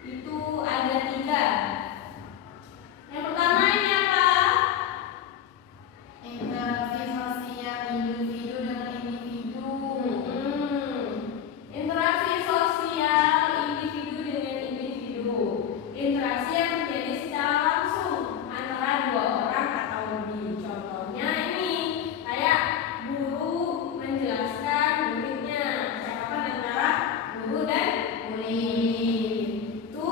Itu ada 3. Yang pertama ini apa? Interaksi sosial individu dengan individu. Interaksi sosial individu dengan individu. Interaksi yang terjadi secara langsung antara 2 orang atau lebih. Contohnya ini kayak guru menjelaskan muridnya. Percakapan antara guru dan murid. Itu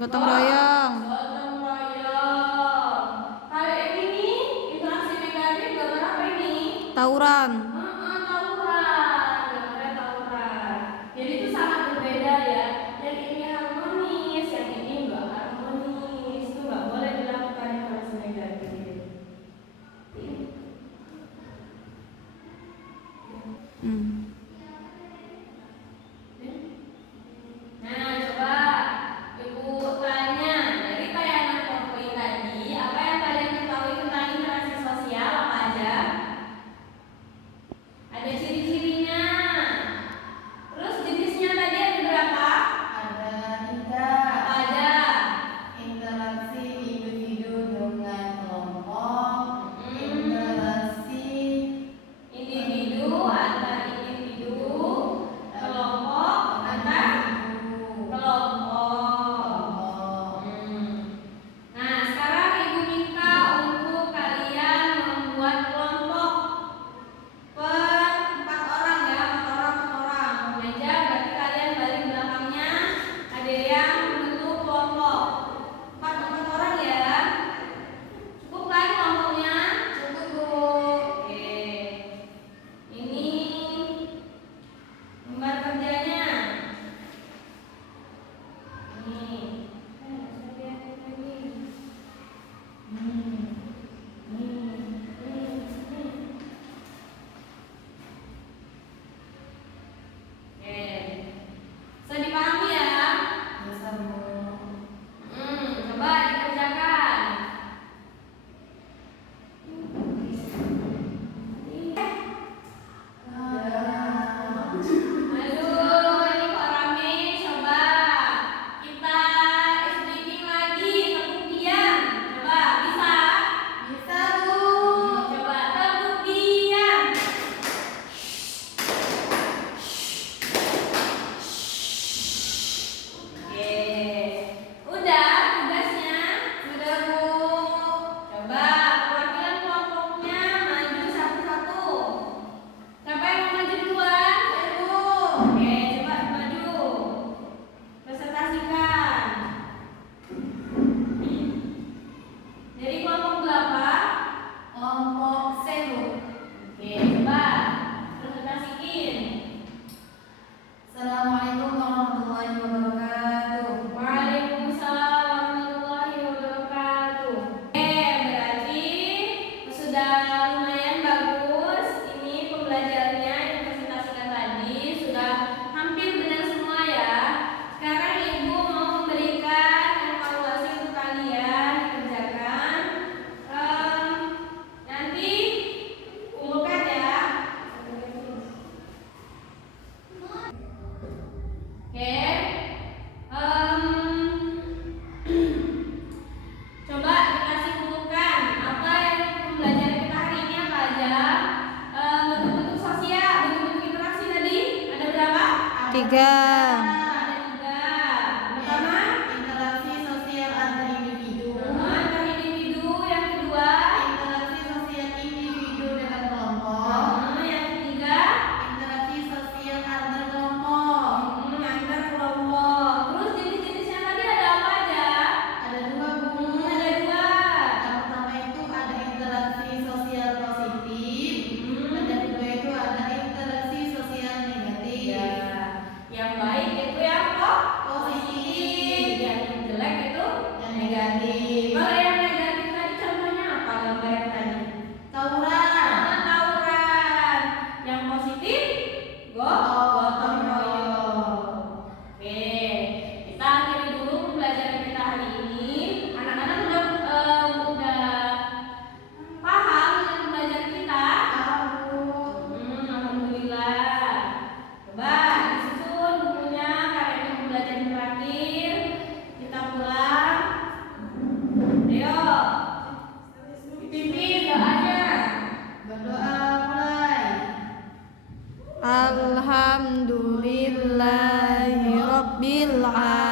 Gotong royong. Gotong royong. Kalau ini nih, interaksi negatif gambar apa ini? Tawuran. Tawuran. Gambarnya tawuran. Jadi itu sangat berbeda ya. Yang ini harmonis, yang ini enggak harmonis. Itu enggak boleh dilakukan interaksi negatif. Nah, coba Ibu tanya dari tayangan PowerPoint tadi, apa yang kalian ketahui tentang interaksi sosial apa aja? Ada ciri-cirinya. Terus jenisnya tadi ada berapa? Ada 3. Apa aja? Interaksi individu dengan kelompok, interaksi Individu antar individu, kelompok antar kelompok. Nah, sekarang Ibu minta untuk kalian membuat kelompok per 4 orang ya, 4 orang. Meja berarti kalian balik belakangnya ada yang membentuk kelompok 4 orang ya. Cukup kan kelompoknya? cukup Bu. Oke. Ini gambar kerjanya. Nih. Oke. Bisa dipahami ya? Bisa Bu. Coba dikerjakan. Aduh, ini kok rame. Coba kita speaking lagi, tepuk diam. Coba bisa? Bisa Bu. Coba tepuk diam. Oke, udah tugasnya. Sudah Bu. Coba perwakilan kelompoknya maju satu-satu. Siapa yang mau maju duluan? Saya Bu. Oke, coba maju. Presentasikan. Dari kelompok berapa? Kelompok C Bu. Oke, coba presentasikin. Assalamualaikum warahmatullahi wabarakatuh. Waalaikumsalam warahmatullahi wabarakatuh. Oke, berarti sudah lumayan bagus. Ini pembelajarannya yang dipresentasikan tadi sudah hampir benar semua ya. Sekarang Ibu mau memberikan evaluasi untuk kalian dikerjakan. Nanti kumpulkan ya. Oke. Coba dikasih kumpulkan apa yang pembelajaran kita hari ini apa aja. Bentuk-bentuk sosial, bentuk-bentuk interaksi tadi ada berapa? 3. Ada 3. Pertama, Interaksi sosial antar individu. antar individu. Yang kedua, Interaksi sosial individu dengan kelompok. yang ketiga, Interaksi sosial antar kelompok. antar kelompok. Terus jenis-jenisnya tadi ada apa aja? Ada 2 Bu. Ada 2. Yang pertama itu ada interaksi sosial positif. Dan yang kedua itu ada interaksi sosial negatif. Ya, yang baik itu yang Positif. yang jelek itu Yang negatif. Kalau yang negatif tadi contohnya apa gambar yang tadi? Tawuran. Tawuran. Yang positif gotong royong. Oke, kita akhiri dulu pembelajaran kita hari ini. Anak-anak udah paham dengan pembelajaran kita? Tahu. Alhamdulillah. Coba disusun bukunya, karyanya pembelajaran terakhir. Kita pulang. Ayo, dipimpin doanya. Berdoa mulai. Alhamdulillahirabbil alamin.